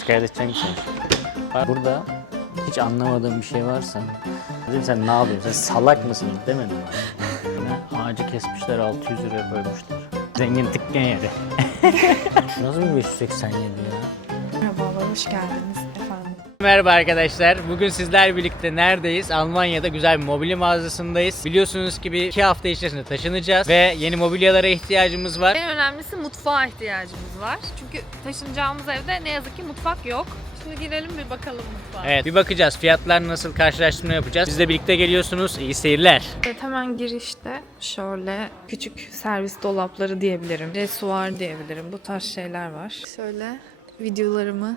Şikayet edeceğim misin? Burada hiç anlamadığım bir şey varsa dedim sen ne yapıyorsun? Sen salak mısın demedim bana. Ağacı kesmişler 600 liraya koymuşlar. Zengin tıkken yeri. Nasıl bir 587 ya? Merhabalar, hoş geldiniz efendim. Merhaba arkadaşlar. Bugün sizler birlikte neredeyiz? Almanya'da güzel bir mobilya mağazasındayız. Biliyorsunuz ki bir 2 hafta içerisinde taşınacağız ve yeni mobilyalara ihtiyacımız var. En önemlisi mutfağa ihtiyacımız var. Çünkü taşınacağımız evde ne yazık ki mutfak yok. Şimdi girelim bir bakalım mutfağa. Evet, bir bakacağız. Fiyatlar nasıl, karşılaştırma yapacağız. Siz de birlikte geliyorsunuz. İyi seyirler. Evet, hemen girişte şöyle küçük servis dolapları diyebilirim. Resuar diyebilirim. Bu tarz şeyler var. Şöyle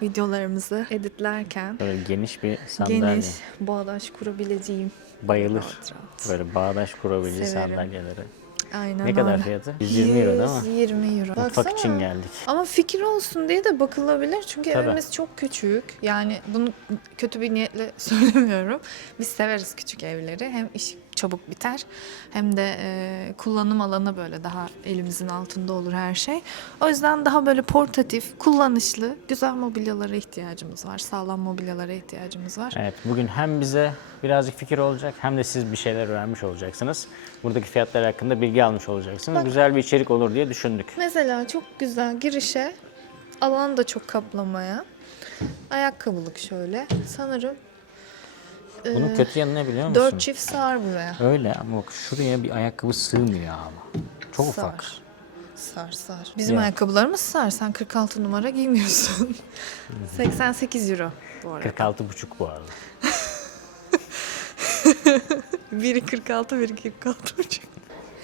videolarımızı editlerken Böyle geniş bir sandalye. geniş bağdaş kurabileceğim. Bayılır. Rahat rahat. Böyle bağdaş kurabileceği Severim. sandalyeleri. Aynen Ne kadar öyle. fiyatı? 120 euro değil mi? 120 euro. Mutfak Baksana. için geldik. Ama fikir olsun diye de bakılabilir. Çünkü Tabii. evimiz çok küçük. Yani bunu kötü bir niyetle söylemiyorum. Biz severiz küçük evleri. Hem iş çabuk biter hem de kullanım alanı böyle daha elimizin altında olur her şey. O yüzden daha böyle portatif, kullanışlı, güzel mobilyalara ihtiyacımız var. Sağlam mobilyalara ihtiyacımız var. Evet, bugün hem bize birazcık fikir olacak hem de siz bir şeyler öğrenmiş olacaksınız. Buradaki fiyatlar hakkında bilgi almış olacaksınız. Bak. Güzel bir içerik olur diye düşündük. Mesela çok güzel girişe, alanı da çok kaplamaya. Ayakkabılık şöyle. Sanırım Bunun kötü yanı ne biliyor musun? 4 çift sığar buraya. Öyle ama bak şuraya bir ayakkabı sığmıyor ama. Çok Sığar. ufak. Sar. Bizim Ya. ayakkabılarımız sar. Sen 46 numara giymiyorsun. 88 euro bu arada. 46,5 bu arada. Biri 46, biri 46 buçuk.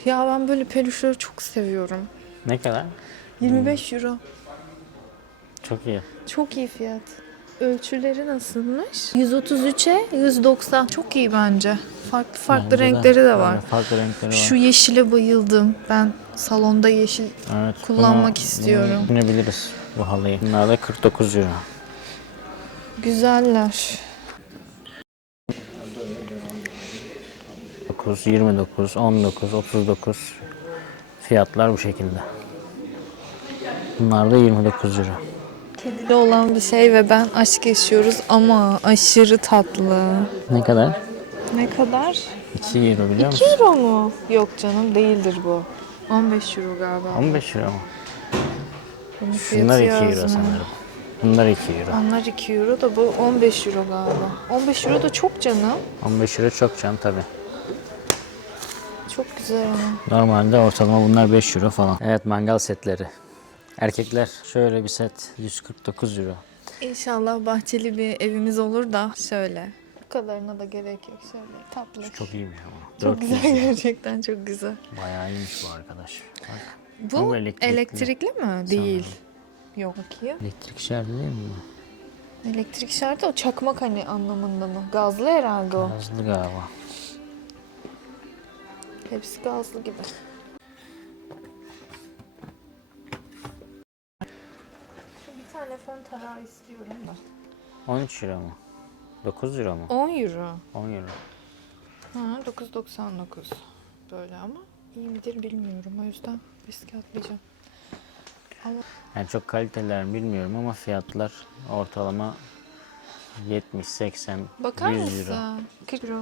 Ya ben böyle peluşları çok seviyorum. Ne kadar? 25 euro. Çok iyi. Çok iyi fiyat. Ölçüleri nasılmış? 133'e 190. Çok iyi bence. Farklı Bence renkleri de Böyle var. farklı renkleri var. Şu yeşile bayıldım. Ben salonda yeşil Evet, kullanmak istiyorum. Bunu düşünebiliriz bu halıyı. Bunlar da 49 euro. güzeller. 9, 29, 19, 39 fiyatlar bu şekilde. Bunlar da 29 euro. Kedili olan bir şey ve ben aşk yaşıyoruz ama aşırı tatlı. Ne kadar? Ne kadar? 2 euro biliyor 2 musun? euro mu? Yok canım, değildir bu. 15 euro galiba. 15 euro mu? Bunun Şunlar 2 fiyatı euro yazmıyor. sanırım. Bunlar 2 euro. Onlar 2 euro da bu 15 euro galiba. 15 euro da çok canım. 15 euro çok can tabi. Çok güzel ama. Normalde ortalama bunlar 5 euro falan. Evet, mangal setleri. Erkekler şöyle bir set 149 euro. İnşallah bahçeli bir evimiz olur da şöyle. Bu kadarına da gerek yok. Şöyle tatlı. Çok iyiymiş ama. Çok 400 güzel, euro. gerçekten çok güzel. Bayağı iyiymiş bu arkadaş. Bak. Bu Bu elektrikli mi? Değil. Yok. Bakayım. Elektrik şarjı değil mi bu? Elektrik şartı o çakmak hani anlamında mı? Gazlı herhalde o. Gazlı galiba. Hepsi gazlı gibi. Bir tane fon tarağı istiyorum da. 13 euro mu? 9 euro mu? 10 euro. 10 euro. Ha, 9.99 böyle ama iyi midir bilmiyorum. O yüzden riske atmayacağım. Ama Yani çok kaliteliler mi bilmiyorum ama fiyatlar ortalama 70, 80, bakar 100 mısın? euro. 40 euro.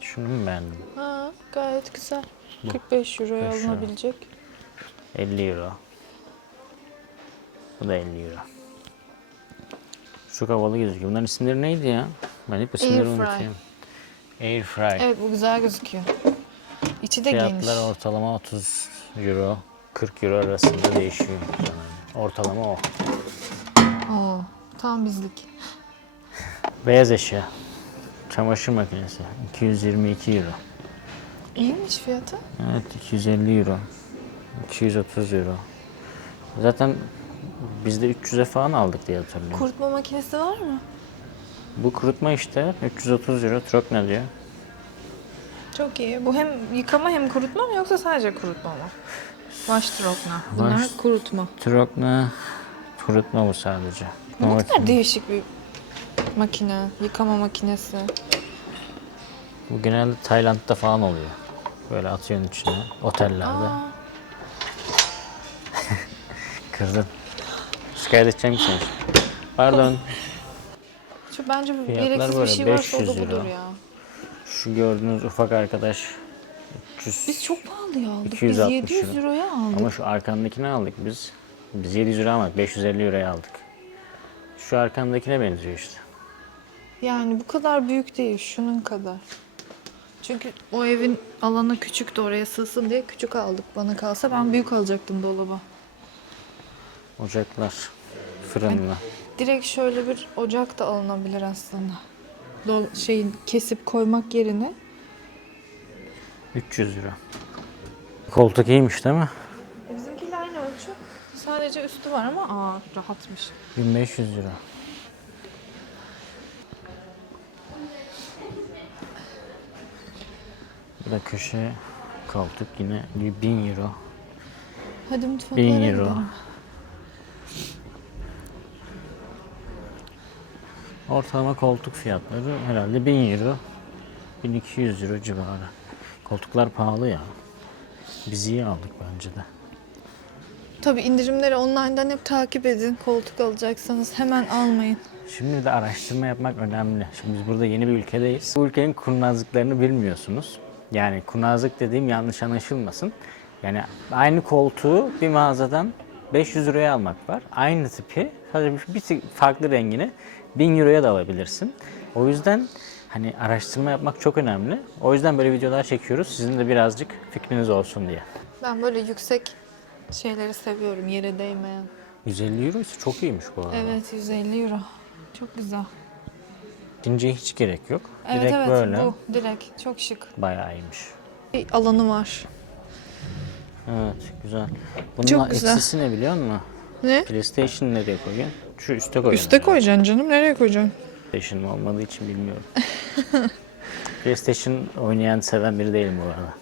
Şunu mu beğendim? Ha, gayet güzel. Bu. 45 euroya 45 euro. alınabilecek. 50 euro. Bu da 50 euro. Çok havalı gözüküyor. Bunların isimleri neydi ya? Ben hep isimleri Airfry. unutuyorum. Airfry. Evet, bu güzel gözüküyor. İçi de geniş. Fiyatlar ortalama 30 euro, 40 euro arasında değişiyor sanırım. Ortalama o. Oo, tam bizlik. Beyaz eşya. Çamaşır makinesi. 222 euro. İyiymiş fiyatı. Evet, 250 euro. 230 euro. Zaten biz de 300'e falan aldık diye hatırlıyorum. Kurutma makinesi var mı? Bu kurutma işte 330 euro. Trokna diyor. Çok iyi. Bu hem yıkama hem kurutma mı yoksa sadece kurutma mı? Waschtrockner. Bunlar Wasch- kurutma. Trokna kurutma bu sadece. Bu ne Bak- kadar değişik bir makine. Yıkama makinesi. Bu genelde Tayland'da falan oluyor. Böyle atıyorsun içine otellerde. Aa, Kırdın. Şikayet edeceğim misin? Pardon. Şu bence Fiyatlar gereksiz bir böyle, şey varsa o 500 da budur lira. ya. Şu gördüğünüz ufak arkadaş 300. Biz çok pahalıya aldık. Biz 260 700 lira. euroya aldık. Ama şu arkandakini aldık biz. Biz 700 lira almadık. 550 liraya aldık. Şu arkandakine benziyor işte. Yani bu kadar büyük değil, şunun kadar. Çünkü o evin alanı küçüktü, oraya sığsın diye küçük aldık. Bana kalsa ben büyük alacaktım dolaba. Ocaklar. Fırınla. Direkt şöyle bir ocak da alınabilir aslında. Şeyin kesip koymak yerine. 300 lira. Koltuk iyiymiş değil mi? Bizimkiyle aynı ölçü. Sadece üstü var ama rahatmış. 1500 lira. Bu da köşe koltuk yine 1000 euro. Hadi mutfaklara 1000 euro. gidelim. Ortalama koltuk fiyatları herhalde 1000 euro. 1200 euro civarı. Koltuklar pahalı ya. Biz iyi aldık bence de. Tabii indirimleri online'dan hep takip edin. Koltuk alacaksanız hemen almayın. Şimdi de araştırma yapmak önemli. Şimdi biz burada yeni bir ülkedeyiz. Bu ülkenin kurnazlıklarını bilmiyorsunuz. Yani kurnazlık dediğim yanlış anlaşılmasın. Yani aynı koltuğu bir mağazadan 500 liraya almak var. Aynı tipi sadece bir tık farklı rengini 1000 euroya da alabilirsin. O yüzden hani araştırma yapmak çok önemli. O yüzden böyle videolar çekiyoruz. Sizin de birazcık fikriniz olsun diye. Ben böyle yüksek şeyleri seviyorum, yere değmeyen. 150 euro ise çok iyiymiş bu arada. Evet, 150 euro. Çok güzel. İkinciye hiç gerek yok. Evet Direkt evet, böyle bu direkt çok şık. bayağı iyiymiş. Bir alanı var. Evet, güzel. Bunun Çok güzel. eksisi ne biliyor musun? Ne? PlayStation nereye koyuyorsun? Şu üste koyuyorsun. Üste koyacaksın canım. Nereye koyacaksın? PlayStation olmadığı için bilmiyorum. PlayStation oynayan, seven biri değilim bu arada.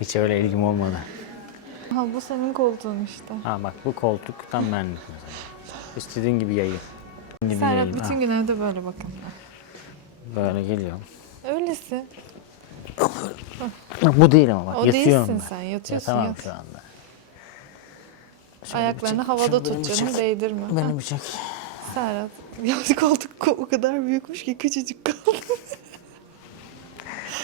Hiç öyle ilgim olmadı. Ha, bu senin koltuğun işte. Ha bak bu koltuk tam benlik mesela. İstediğin gibi yayın. Gibi Serhat yayın. bütün Ha, gün evde böyle bakın. böyle geliyorum. Öylesin. Bu değil ama bak O yatıyorum değilsin ben. sen. Yatıyorsun Yatamam yat. şu anda. Şöyle Ayaklarını bir çek. havada Şunu benim tut bir canım, çek. değdirme. Beni bir çek. Serhat. Ya koltuk o kadar büyükmüş ki küçücük kaldı.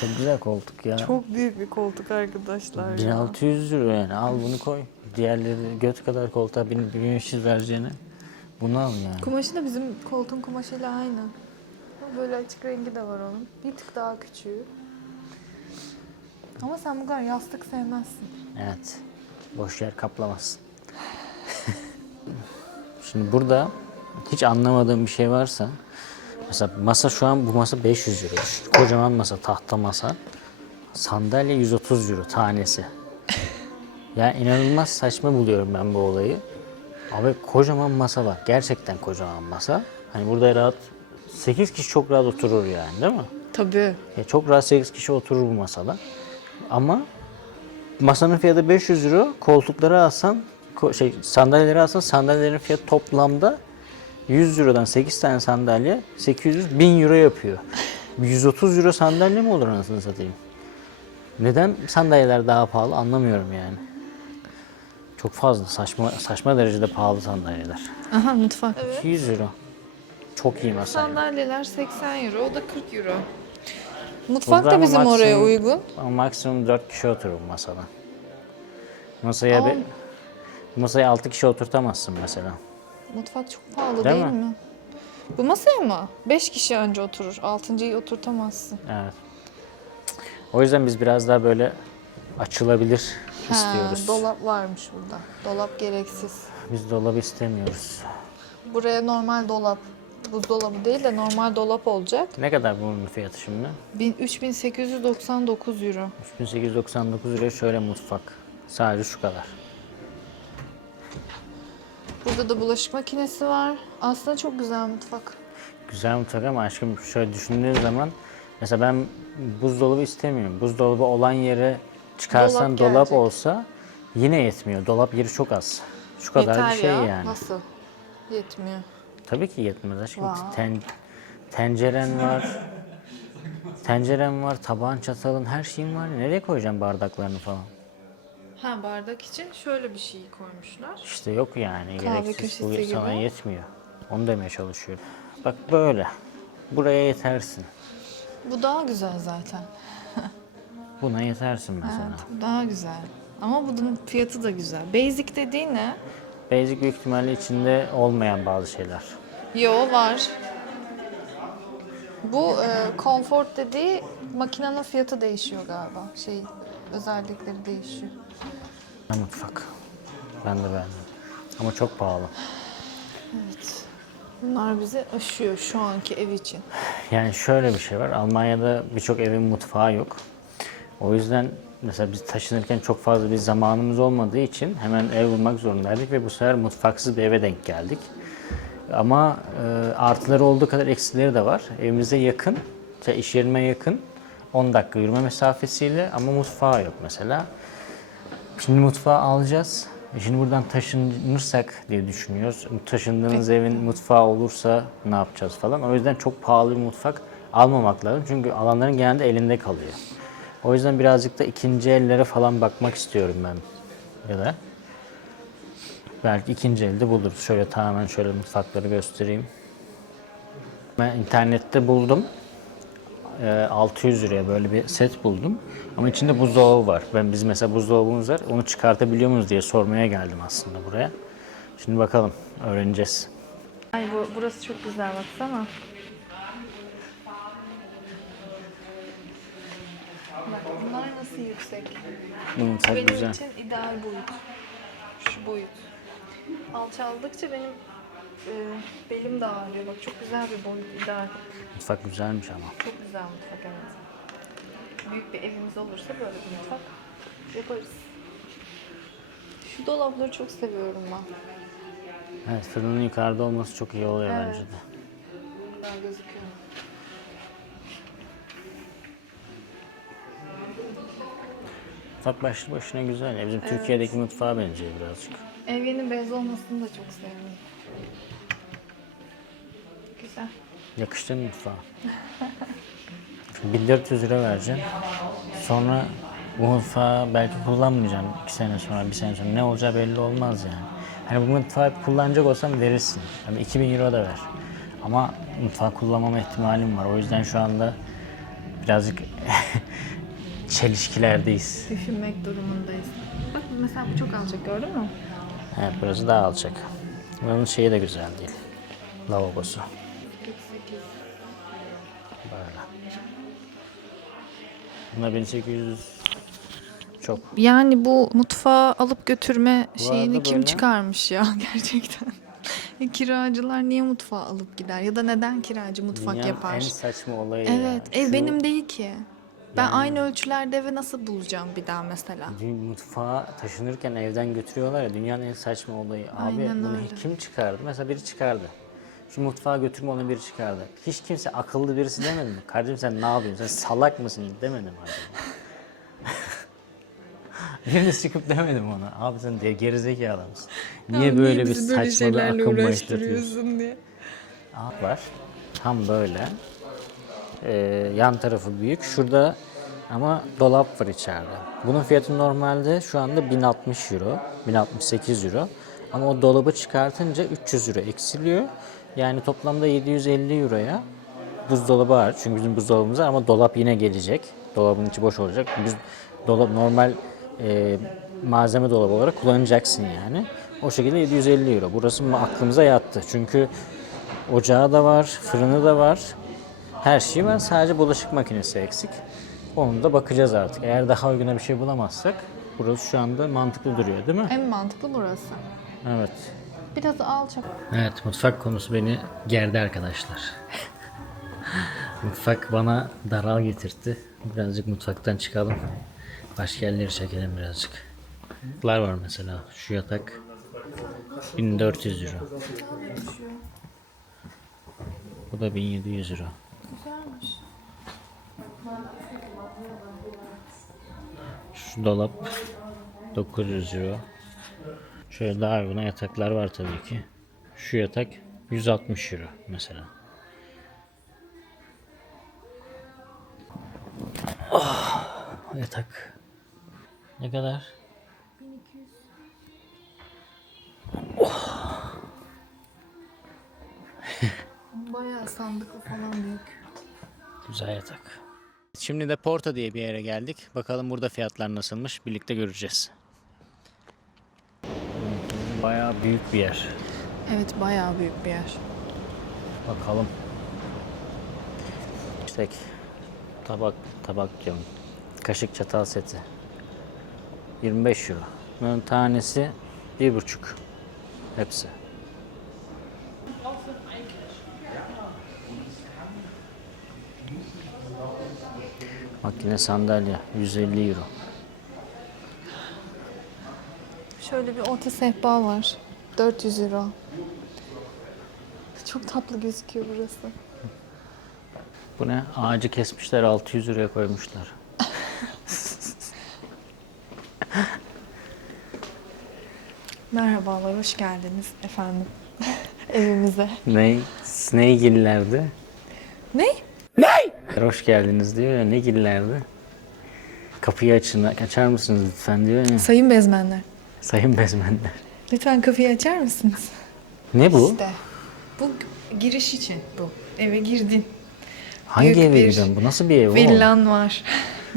Çok güzel koltuk ya. Çok büyük bir koltuk arkadaşlar ya. 1600 euro yani al bunu koy. Diğerleri göt kadar koltuğa 1500 vereceğine bunu al yani. Kumaşı da bizim koltuğun kumaşıyla aynı. Ama böyle açık rengi de var onun. Bir tık daha küçüğü. Ama sen bu kadar yastık sevmezsin. Evet. Boş yer kaplamaz. Şimdi burada hiç anlamadığım bir şey varsa mesela masa şu an bu masa 500 euro. Şu kocaman masa, tahta masa. Sandalye 130 euro tanesi. Yani inanılmaz saçma buluyorum ben bu olayı. Abi kocaman masa var. Gerçekten kocaman masa. Hani burada rahat 8 kişi çok rahat oturur yani değil mi? Tabii. Ya çok rahat 8 kişi oturur bu masada. Ama masanın fiyatı 500 euro. Koltukları alsan, sandalyeleri alsan sandalyelerin fiyatı toplamda 100 eurodan 8 tane sandalye 800 1000 euro yapıyor. 130 euro sandalye mi olur anasını satayım? Neden sandalyeler daha pahalı anlamıyorum yani. Çok fazla saçma derecede pahalı sandalyeler. Aha, mutfak. 200 euro. Çok iyi masa. Sandalyeler 80 euro, o da 40 euro. Mutfak Burada da bizim ama oraya maksimum- uygun. Ama maksimum 4 kişi oturur bu masada. Masaya Ama- masaya 6 kişi oturtamazsın mesela. Mutfak çok pahalı Değil değil, mi? mi? Bu masaya mı? 5 kişi önce oturur. 6.'yı oturtamazsın. Evet. O yüzden biz biraz daha böyle açılabilir istiyoruz. Dolap varmış burada. Dolap gereksiz. Biz dolabı istemiyoruz. Buraya normal dolap. Buzdolabı değil de normal dolap olacak. Ne kadar bunun fiyatı şimdi? 3899 euro. 3899 liraya şöyle mutfak. Sadece şu kadar. Burada da bulaşık makinesi var. Aslında çok güzel mutfak. Güzel mutfak ama aşkım şöyle düşündüğün zaman mesela ben buzdolabı istemiyorum. Buzdolabı olan yere çıkarsan Dolap dolap gelecek. olsa yine yetmiyor. Dolap yeri çok az. Şu kadar Yeter bir şey ya. yani. Nasıl? Yetmiyor. Tabii ki yetmez aşkım. Wow. Tenceren var. Tenceren var, tabağın, çatalın, her şeyin var. Nereye koyacağım bardaklarını falan? Ha, bardak için şöyle bir şey koymuşlar. İşte yok yani. Kahve Gereksiz. Bu köşesi sana gibi. yetmiyor. Onu demeye çalışıyorum. Bak böyle. Buraya yetersin. Bu daha güzel zaten. Buna yetersin mesela. Evet, bu daha güzel. Ama bunun fiyatı da güzel. Basic dediği ne? Basic büyük ihtimalle içinde olmayan bazı şeyler. Yo, var. Bu comfort dediği makinenin fiyatı değişiyor galiba. Özellikleri değişiyor. Mutfak. Ben de beğendim. Ama çok pahalı. Evet. Bunlar bizi aşıyor şu anki ev için. Yani şöyle bir şey var. Almanya'da birçok evin mutfağı yok. O yüzden mesela biz taşınırken çok fazla bir zamanımız olmadığı için hemen ev bulmak zorundaydık ve bu sefer mutfaksız bir eve denk geldik. Ama artıları olduğu kadar eksileri de var. Evimize yakın, iş yerime yakın 10 dakika yürüme mesafesiyle ama mutfağı yok mesela. Şimdi mutfağı alacağız. Şimdi buradan taşınırsak diye düşünüyoruz. Taşındığınız evin mutfağı olursa ne yapacağız falan. O yüzden çok pahalı bir mutfak almamak lazım. Çünkü alanların genelde elinde kalıyor. O yüzden birazcık da ikinci ellere falan bakmak istiyorum ben. Ya da belki ikinci elde buluruz. Şöyle tamamen şöyle mutfakları göstereyim. Ben internette buldum. 600 liraya böyle bir set buldum. Ama içinde buzdolabı var. Biz mesela buzdolabımız var. Onu çıkartabiliyor muyuz diye sormaya geldim aslında buraya. Şimdi bakalım, öğreneceğiz. Ay, burası çok güzel, baksana. Bak, bunlar nasıl yüksek. Bu mutfak Benim güzel. için ideal boyut. Şu boyut. Alçaldıkça benim belim de ağrıyor. Bak, çok güzel bir boyut, ideal. Mutfak güzelmiş ama. Çok güzel mutfak, evet. Büyük bir evimiz olursa böyle bir mutfak yaparız. Şu dolapları çok seviyorum ben. Evet, fırının yukarıda olması çok iyi oluyor Evet. bence de. Güzel gözüküyor. Mutfak başlı başına güzel. Ya bizim Türkiye'deki mutfağa benziyor birazcık. Evyenin beyaz olmasını da çok sevdim. Güzel. Yakıştı mı mutfağa? 1400 lira vereceğim. Sonra bu mutfağı belki kullanmayacağım 2 sene sonra, 1 sene sonra. Ne olacağı belli olmaz yani. Hani bu mutfağı kullanacak olsam verirsin. Hani 2000 euro da ver. Ama mutfağı kullanmama ihtimalim var. O yüzden şu anda birazcık çelişkilerdeyiz. Düşünmek durumundayız. Bak mesela bu çok alacak, gördün mü? Evet, burası daha alçak. Bunun şeyi de güzel değil. Lavabosu. 48. Böyle. Buna 1800 çok. Yani bu mutfağı alıp götürme Bu şeyini arada kim böyle- çıkarmış ya gerçekten? Kiracılar niye mutfağı alıp gider? Ya da neden kiracı mutfak Dünyanın yapar? en saçma olayı Evet, ya. ev Şu benim değil ki. Ben aynı ölçülerde evi nasıl bulacağım bir daha mesela? mutfağa taşınırken evden götürüyorlar ya, dünyanın en saçma olayı. Abi Aynen bunu öyle. kim çıkardı? Mesela biri çıkardı. Şu mutfağa götürme, onu biri çıkardı. Hiç kimse akıllı birisi demedi mi? Kardeşim sen ne yapıyorsun? Sen salak mısın demedi mi acaba? Biriniz çıkıp demedim ona. Abi sen de gerizekalı mısın? Niye böyle bir saçma bir akım başlatıyorsun? diye. Var. Tam böyle. Yan tarafı büyük. Şurada ama dolap var içeride. Bunun fiyatı normalde şu anda 1060 euro. 1068 euro. Ama o dolabı çıkartınca 300 euro eksiliyor. Yani toplamda 750 euroya buzdolabı var. Çünkü bizim buzdolabımız var ama dolap yine gelecek. Dolabın içi boş olacak. Biz dolap normal malzeme dolabı olarak kullanacaksın yani. O şekilde 750 euro. Burası aklımıza yattı. Çünkü ocağı da var, fırını da var. Her şey var. Sadece bulaşık makinesi eksik. Onu da bakacağız artık. Eğer daha uyguna bir şey bulamazsak burası şu anda mantıklı duruyor değil mi? En mantıklı burası. Evet. Biraz alçak. Evet, mutfak konusu beni gerdi arkadaşlar. Mutfak bana daral getirtti. Birazcık mutfaktan çıkalım. Başka yerleri çekelim birazcık. Yataklar var mesela. Şu yatak 1400 euro. Bu da 1700 euro. Güzelmiş. Şu dolap 900 euro. Şöyle daha uyguna yataklar var tabii ki. Şu yatak 160 euro mesela. Yatak ne kadar? 1200. Bayağı sandıklı falan büyük. Güzel yatak. Şimdi de Porto diye bir yere geldik. Bakalım burada fiyatlar nasılmış. Birlikte göreceğiz. Bayağı büyük bir yer. Evet, bayağı büyük bir yer. Bakalım. İşte tabak diyorum. Kaşık çatal seti. 25 euro. Bunun tanesi 1,5. Hepsi. Makine sandalye 150 euro. Şöyle bir orta sehpa var. 400 euro. Çok tatlı gözüküyor burası. Bu ne? Ağacı kesmişler 600 euroya koymuşlar. Merhabalar, hoş geldiniz efendim evimize. Ne gillerdi? Ne? Hoş geldiniz diyor ya, ne gillerdi? Kapıyı açar mısınız lütfen diyor ya. Sayın bezmenler, Sayın bezmenler. lütfen kapıyı açar mısınız? Ne bu? İşte, bu giriş için bu. Eve girdin. Hangi büyük eve bir gideceğim? Bu nasıl bir ev? Villan var.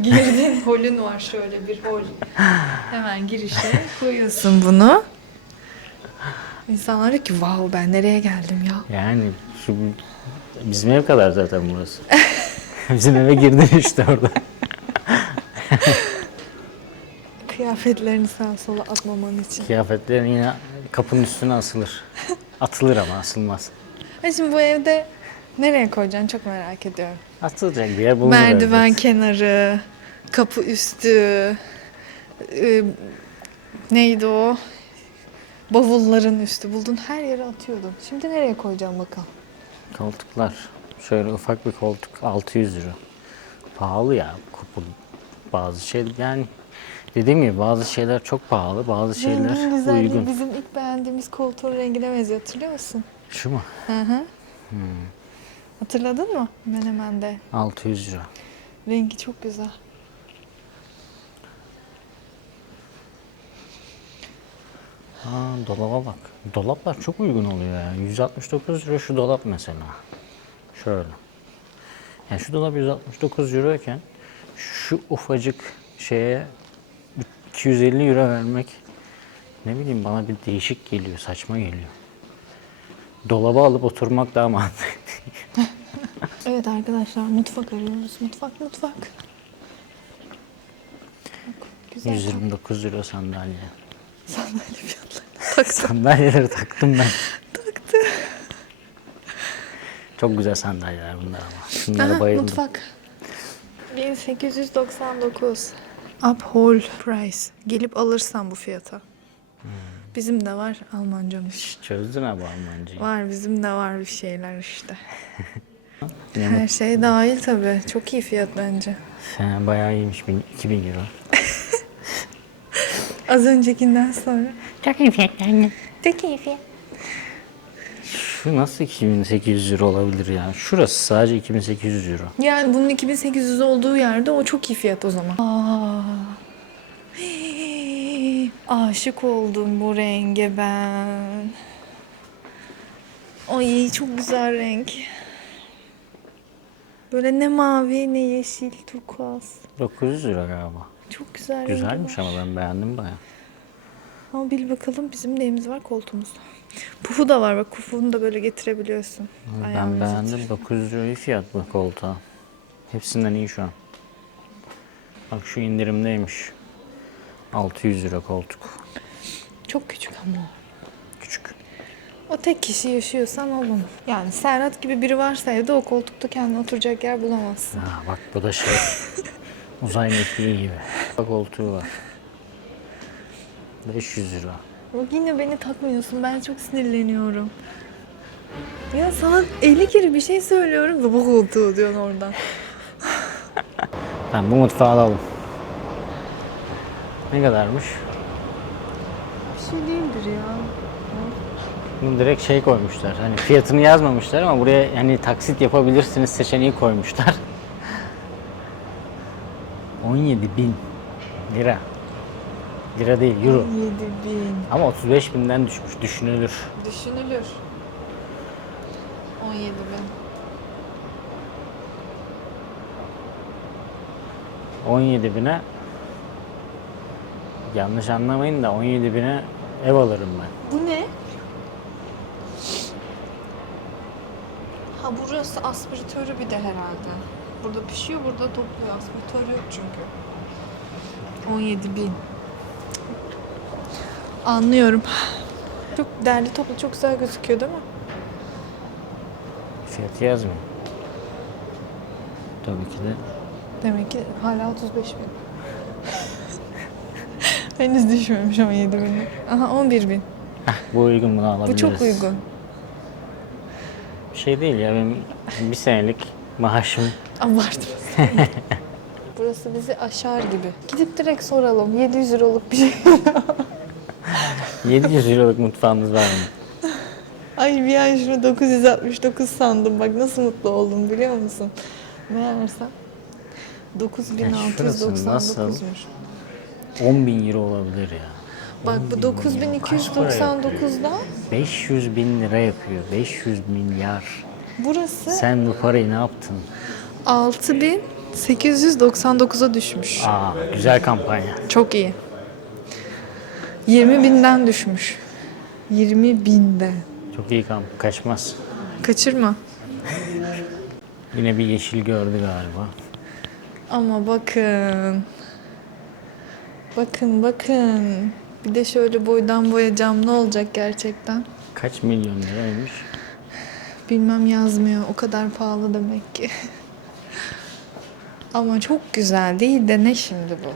Girdin, holün var, şöyle bir hol. Hemen girişe koyuyorsun bunu. İnsanlar diyor ki, wow, ben nereye geldim ya? Yani bizim ev kadar zaten burası. Bizim eve girdin işte orada. Kıyafetlerini sağa sola atmaman için. Kıyafetlerin yine kapının üstüne asılır. Atılır ama asılmaz. Şimdi bu evde nereye koyacaksın çok merak ediyorum. Atılacak bir yer bulunur Merdiven elbet. kenarı, kapı üstü, neydi o? Bavulların üstü. Buldun her yere atıyordun. Şimdi nereye koyacağım bakalım. Koltuklar. Şöyle ufak bir koltuk 600 euro. Pahalı ya. Bazı şey yani dediğim gibi bazı şeyler çok pahalı, bazı şeyler Rengin güzelliği uygun. bizim ilk beğendiğimiz koltuğun rengine benziyor. Hatırlıyor musun? Şu mu? Hı hı. Hatırladın mı? Menemen'de. 600 euro. Rengi çok güzel. Dolaba bak. Dolaplar çok uygun oluyor ya. 169 euro şu dolap mesela. Şöyle. Yani şu dolap 169 euro iken şu ufacık şeye 250 euro vermek ne bileyim bana bir değişik geliyor, saçma geliyor. Dolaba alıp oturmak daha mantıklı. Evet arkadaşlar, mutfak arıyoruz. Mutfak. Bak, güzel. 129 euro sandalye. Sandalye fiyatları. Taktım. Sandalyeleri taktım ben. Taktı. Çok güzel sandalyeler bunlar ama. Şunlara Aha, bayıldım. mutfak. 1899. Up whole price. Gelip alırsan bu fiyata. Bizim de var Almancamış. Çözdün abi Almancayı. Var, bizim de var bir şeyler işte. Yine Her şey dahil tabii. Çok iyi fiyat bence. bayağı iyiymiş. 2000 euro. Az öncekinden sonra. Çok iyi fiyatlar anne. Çok iyi fiyat. Şu nasıl 2800 euro olabilir ya? Şurası sadece 2800 euro. Yani bunun 2800 olduğu yerde o çok iyi fiyat o zaman. Aşık oldum bu renge ben. Ay çok güzel renk. Böyle ne mavi ne yeşil turkuaz. 900 euro galiba. Çok güzel rengi Güzelmiş var. ama ben beğendim bayağı. Ama bil bakalım bizim neyimiz var koltuğumuzda. Pufu da var bak, pufunu da böyle getirebiliyorsun. Ben Ayağını beğendim. uzatır. 900 euro iyi fiyat bu koltuğa. Hepsinden iyi şu an. Bak şu indirimdeymiş. 600 euro koltuk. Çok küçük ama. Küçük. O tek kişi yaşıyorsan olur. Yani Serhat gibi biri varsa evde o koltukta kendine oturacak yer bulamazsın. Ha, bak bu da şey. Uzay mekiği gibi. Bak koltuğu var. 500 euro. Bak yine beni takmıyorsun. Ben çok sinirleniyorum. Ya sana 50 kere bir şey söylüyorum ve bu koltuğu diyorsun oradan. Tamam bu mutfağı alalım. Ne kadarmış? Bir şey değildir ya. Bunu direkt şey koymuşlar. Hani fiyatını yazmamışlar ama buraya hani taksit yapabilirsiniz seçeneği koymuşlar. 17.000 lira. Lira değil, euro. 7.000. Ama 35.000'den düşmüş, düşünülür. Düşünülür. 17 bin. ...17.000'e... Yanlış anlamayın da 17.000'e ev alırım ben. Bu ne? Ha burası aspiratörü bir de herhalde. Burada pişiyor, burada topluyor. Aspiratörü yok çünkü. 17 bin. Anlıyorum. Çok derli toplu, çok güzel gözüküyor değil mi? Fiyatı yazmıyor. Tabii ki de. Demek ki hala 35 bin. Henüz düşmemiş 17 bin. Aha 11 bin. Bu uygun, bunu alabiliriz. Bu çok uygun. Bir şey değil ya, benim bir senelik maaşım. Abartma. Burası bizi aşar gibi. Gidip direkt soralım. 700 euroluk bir şey. 700 euroluk mutfağınız var mı? Ay bir an şunu 969 sandım. Bak nasıl mutlu oldum biliyor musun? Meğersem şurası 9699'muş. 10.000 euro olabilir ya. Bak bu 9299'da 500 bin lira yapıyor. 500 milyar. burası Sen bu parayı ne yaptın? 6899'a düşmüş. Aa, güzel kampanya. Çok iyi. 20 binden düşmüş. 20 binde. Çok iyi kamp. Kaçmaz. Kaçırma. Yine bir yeşil gördü galiba. Ama bakın. Bakın. Bir de şöyle boydan boya cam ne olacak gerçekten? Kaç milyon liraymış? Bilmem yazmıyor. O kadar pahalı demek ki. Ama çok güzel değil de ne şimdi bu?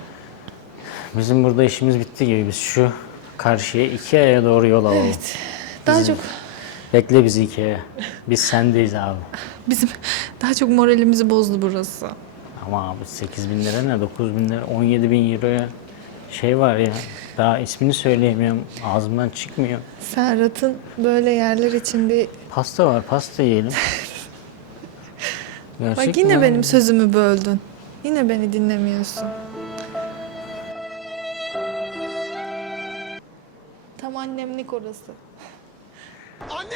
Bizim burada işimiz bitti gibi. Biz şu karşıya Ikea'ya doğru yol alalım. Evet. Daha çok Bekle bizi Ikea'ya. Biz sendeyiz abi. bizim daha çok moralimizi bozdu burası. Ama abi 8 bin lira ne? 9 bin lira? 17 bin euroya şey var ya. Daha ismini söyleyemiyorum. Ağzımdan çıkmıyor. Serhat'ın böyle yerler için bir... Pasta var. Pasta yiyelim. Bak yine benim sözümü böldün. Yine beni dinlemiyorsun. Tam annemlik orası. Anne!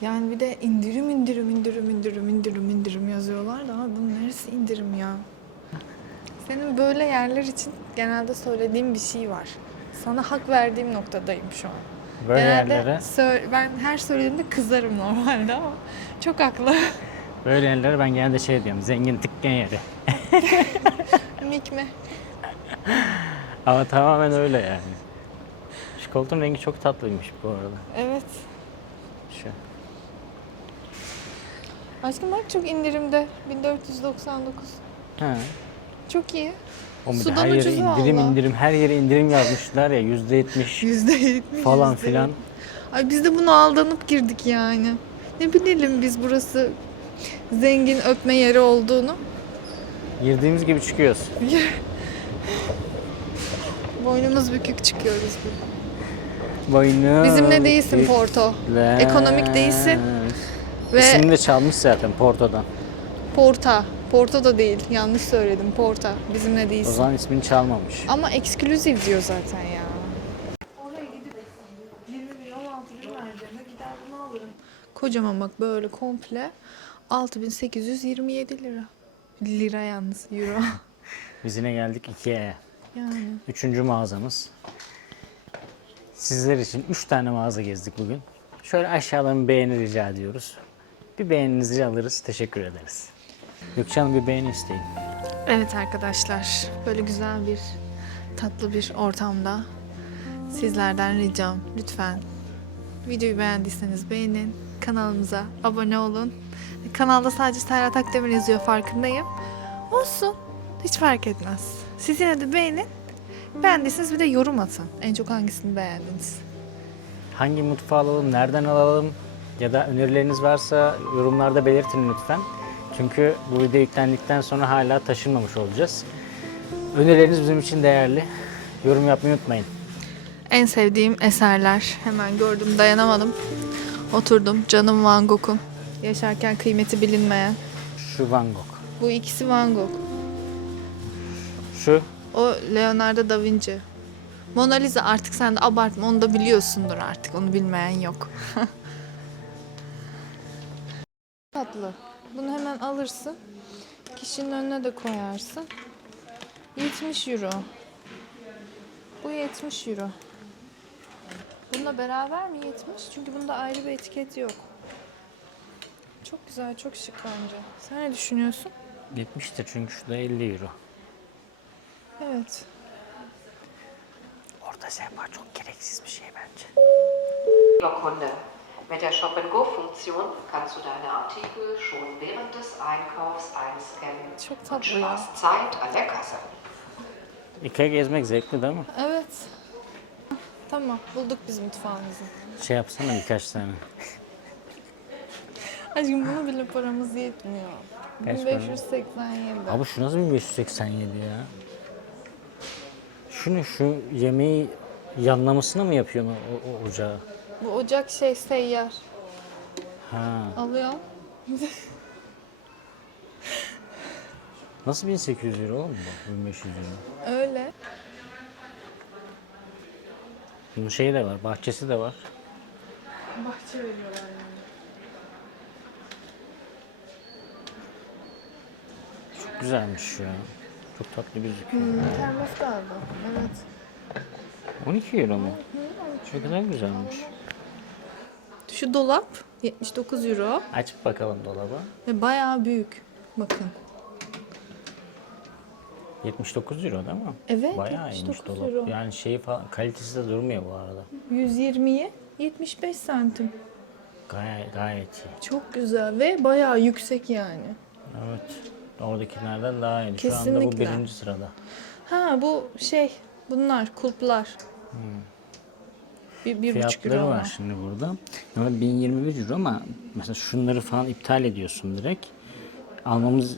Yani bir de indirim yazıyorlar da abi bunun neresi indirim ya? Senin böyle yerler için genelde söylediğim bir şey var. Sana hak verdiğim noktadayım şu an. Böyle Genelde yerlere, ben her söylediğimde kızarım normalde ama çok haklı. böyle yerlere ben genelde şey diyorum. Zengin tıkken yeri. Mikme. Ama tamamen öyle yani. Şu koltuğun rengi çok tatlıymış bu arada. Evet. Şu. Aşkım bak çok indirimde. 1499. Ha. Çok iyi. O bir de Sudan her yere ucuz indirim valla. indirim, her yere indirim yazmışlar ya, %70 %70 falan %70. filan. Ay biz de buna aldanıp girdik yani. Ne bilelim biz burası zengin öpme yeri olduğunu. Girdiğimiz gibi çıkıyoruz. Boynumuz bükük çıkıyoruz bu. Boynu Bizimle değilsin Porto. bükükler. Ekonomik değilsin. Ve İsmini de çalmış zaten Porto'dan. Porta. Porto da değil. Yanlış söyledim. Porta. Bizimle O değilsin. zaman ismini çalmamış. Ama ekskluzif diyor zaten ya. Oraya gidip 20 bin 16 bin vereceğime gider bunu alırım. Kocaman bak böyle komple 6827 lira. Lira yalnız euro. Biz yine geldik Ikea'ya. Yani. 3. mağazamız. Sizler için 3 tane mağaza gezdik bugün. Şöyle aşağıdan bir beğeni rica ediyoruz. Bir beğeninizi alırız. Teşekkür ederiz. Gökçe Hanım bir beğeni isteyin. Evet arkadaşlar, böyle güzel bir, tatlı bir ortamda sizlerden ricam lütfen videoyu beğendiyseniz beğenin, kanalımıza abone olun. Kanalda sadece Serhat Akdemir yazıyor farkındayım. Olsun, hiç fark etmez. Siz yine de beğenin. Beğendiyseniz bir de yorum atın. En çok hangisini beğendiniz? Hangi mutfağı alalım, nereden alalım ya da önerileriniz varsa yorumlarda belirtin lütfen. Çünkü bu video yüklendikten sonra hala taşınmamış olacağız. Önerileriniz bizim için değerli. Yorum yapmayı unutmayın. En sevdiğim eserler. Hemen gördüm, dayanamadım. Oturdum. Canım Van Gogh'um. Yaşarken kıymeti bilinmeyen. Şu Van Gogh. Bu ikisi Van Gogh. Şu O Leonardo da Vinci. Mona Lisa artık sen de abartma. Onu da biliyorsundur artık. Onu bilmeyen yok. tatlı. Bunu hemen alırsın. Kişinin önüne de koyarsın. 70 euro. Bu 70 euro. Bununla beraber mi 70? Çünkü bunda ayrı bir etiket yok. Çok güzel, çok şık bence. Sen ne düşünüyorsun? 70'tir çünkü şurada 50 euro. Evet. Orada sehpa çok gereksiz bir şey bence. Lieber Kunde, mit der Shop-and-Go-Funktion kannst du deine Artikel schon während des Einkaufs einscannen Çok und tatlı ya. sparst Zeit an der Kasse. Ikea gezmek zevkli değil mi? Evet. Tamam, bulduk biz mutfağımızı. Şey yapsana birkaç tane. Aşkım bunu bile paramız yetmiyor. Kaç 1587. Abi şu nasıl 1587 ya? Şu yemeği yanlamasına mı yapıyorsun o ocağı? Bu ocak seyyar. Ha. Alıyor. Nasıl 1800 euro oğlum bu? 1500 euro. Öyle. Bunun şeyi de var, bahçesi de var. Bahçe veriyorlar yani. Çok güzelmiş ya. Çok tatlı gözüküyor. Termos galiba. Evet. 12 euro mu? Ne kadar güzelmiş. Şu dolap 79 euro. Aç bakalım dolabı. Ve bayağı büyük. Bakın. 79 euro değil mi? Evet, Bayağı iyiymiş 79 dolap. euro. Yani şeyi falan, kalitesi de durmuyor bu arada. 120'ye 75 santim. Gayet iyi. Çok güzel ve bayağı yüksek yani. Evet. Oradakilerden daha iyi. Şu anda bu Kesinlikle. 1. sırada. Ha bu bunlar kulplar. Bir buçuk Fiyatları euro var var. şimdi burada. Ama 1021 euro ama mesela şunları falan iptal ediyorsun direkt.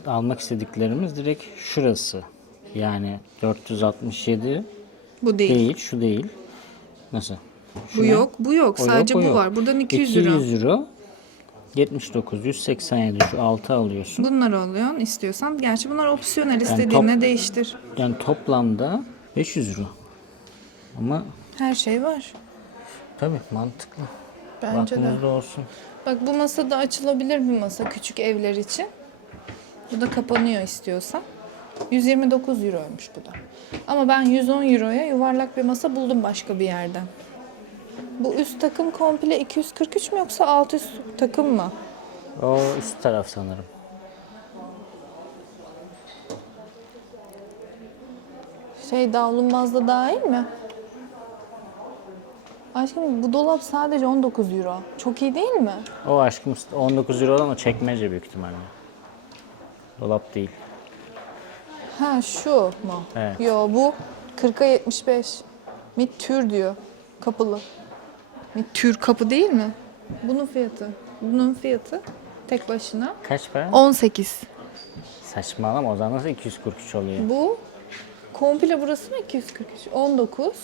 Almak istediklerimiz direkt şurası. Yani 467 Bu değil. değil, şu değil. Nasıl? Şu Bu ne? yok, bu yok. O Sadece yok, o bu yok. var. Buradan 200 euro. 200 euro. 79, 187 şu 6 alıyorsun. Bunları alıyorsun istiyorsan. Gerçi bunlar opsiyonel, istediğine değiştir. Yani toplamda 500 euro. Ama Her şey var. tabii mantıklı. Bence de. Aklınızda olsun. Bak bu masa da açılabilir bir masa küçük evler için. Bu da kapanıyor istiyorsan. 129 euroymuş bu da. Ama ben 110 euroya yuvarlak bir masa buldum başka bir yerden. Bu üst takım komple 243 mü yoksa alt üst takım mı? O üst taraf sanırım. Davlumbaz da dahil mi? Aşkım bu dolap sadece 19 euro. Çok iyi değil mi? O aşkım 19 euro ama çekmece büyük ihtimalle. Dolap değil. Ha şu mu? Evet. Yo bu 40'a 75. Mit tür diyor. Kapılı. Mit tür kapı değil mi? Bunun fiyatı tek başına Kaç para? 18. Saçmalama o zaman nasıl 243 oluyor? Bu komple burası mı 243? 19.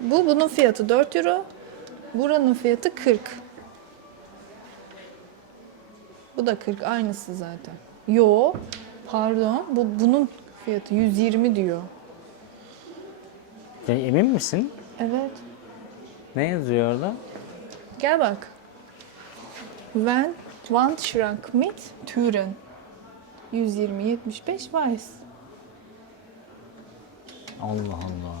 Bunun fiyatı 4 euro. Buranın fiyatı 40. Bu da 40 aynısı zaten. Yo, pardon. Bunun fiyatı 120 diyor. Ya, emin misin? Evet. Ne yazıyor orada? Gel bak. Wandschrank mit Türen. 120-75 Weiss. Allah Allah.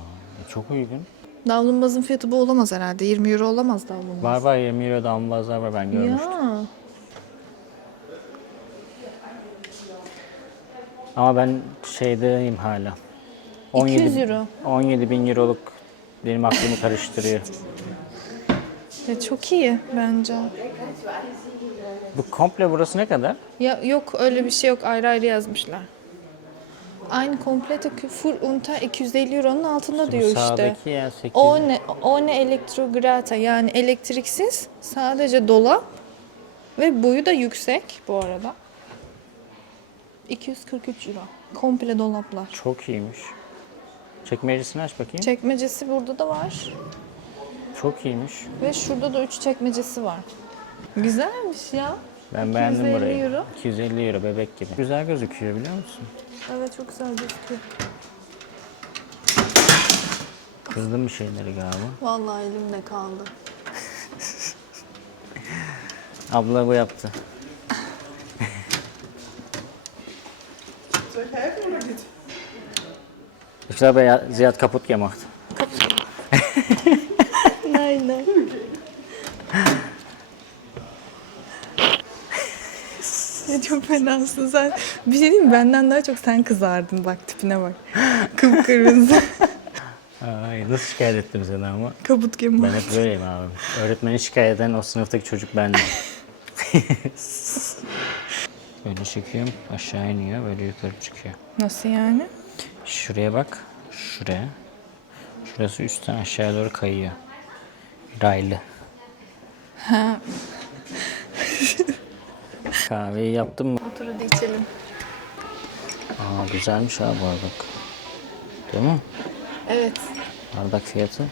Çok uygun. Davlumbazın fiyatı bu olamaz herhalde. 20 euro olamaz davlumbaz. Var var 20 euro damlazlar var ben görmüştüm. Ya. Ama ben şeydeyim hala. 200 euro. 17 bin euroluk benim aklımı karıştırıyor. Ya çok iyi bence. Bu komple burası ne kadar? Ya yok öyle bir şey yok. Ayrı ayrı yazmışlar. Aynı komplete full unter 250 euronun altında diyor işte. Sağdaki ya 8. Ohne Elektrograta yani elektriksiz sadece dolap ve boyu da yüksek bu arada. 243 euro. Komple dolaplar. Çok iyiymiş. Çekmecesini aç bakayım. Çekmecesi burada da var. Çok iyiymiş. Ve şurada da 3 çekmecesi var. Güzelmiş ya. Ben beğendim 250 burayı. euro. 250 euro bebek gibi. Güzel gözüküyor biliyor musun? Evet çok güzel gözüküyor. Kızdım bir şeyleri galiba. Vallahi elimde kaldı. Abla bu yaptı. Soll ich helfen oder geht's? Ich glaube, sie hat kaputt gemacht. Nein, nein. Ya çok fenasın sen. Bir şey diyeyim mi? Benden daha çok sen kızardın. Bak tipine bak. Kıpkırmızı. Ay, nasıl şikayet ettim seni ama. Kabut gibi. Ben hep böyleyim abi. Öğretmeni şikayet eden o sınıftaki çocuk bendim. Böyle çekiyorum, aşağı iniyor, böyle yukarı çıkıyor. Nasıl yani? Şuraya bak, şuraya. Şurası üstten aşağıya doğru kayıyor. Raylı. Kahveyi yaptım mı? Otur hadi içelim. Aa, güzelmiş abi bardak. Değil mi? Evet. Bardak fiyatı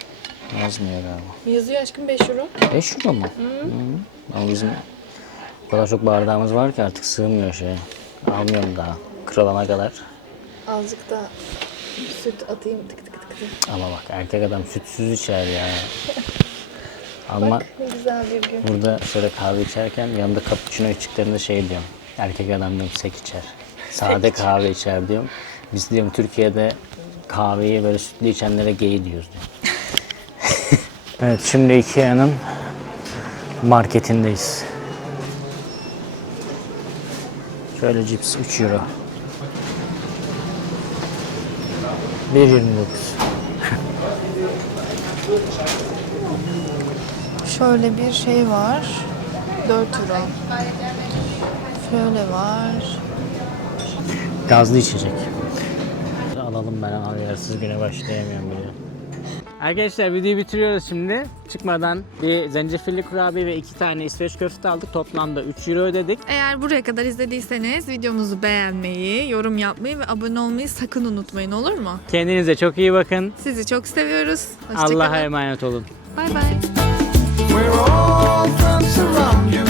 yazmıyor galiba. Yazıyor aşkım 5 euro. 5 euro mu? Hı. Ama bizim o kadar çok bardağımız var ki artık sığmıyor şeye. Almıyorum daha. Kırılana kadar. Azıcık da süt atayım tık tık tık tık. Ama bak erkek adam sütsüz içer ya. Ama Bak ne güzel bir gün. burada şöyle kahve içerken yanında cappuccino içtiklerinde şey diyorum. Erkek adam diyorum sek içer. Sade kahve içer diyorum. Biz diyorum Türkiye'de kahveyi böyle sütlü içenlere gay diyoruz diyorum. Evet, şimdi Ikea'nın marketindeyiz. Şöyle cips 3 euro. 1.29. Şöyle bir şey var. 4 euro. Şöyle var. Gazlı içecek. Alalım, ben ayarsız güne başlayamıyorum bile. Arkadaşlar videoyu bitiriyoruz şimdi. Çıkmadan bir zencefilli kurabiye ve 2 tane İsveç köfte aldık. Toplamda 3 euro ödedik. Eğer buraya kadar izlediyseniz videomuzu beğenmeyi, yorum yapmayı ve abone olmayı sakın unutmayın, olur mu? Kendinize çok iyi bakın. Sizi çok seviyoruz. Hoşça Allah'a kalın. emanet olun. Bay bay. We're all friends around you.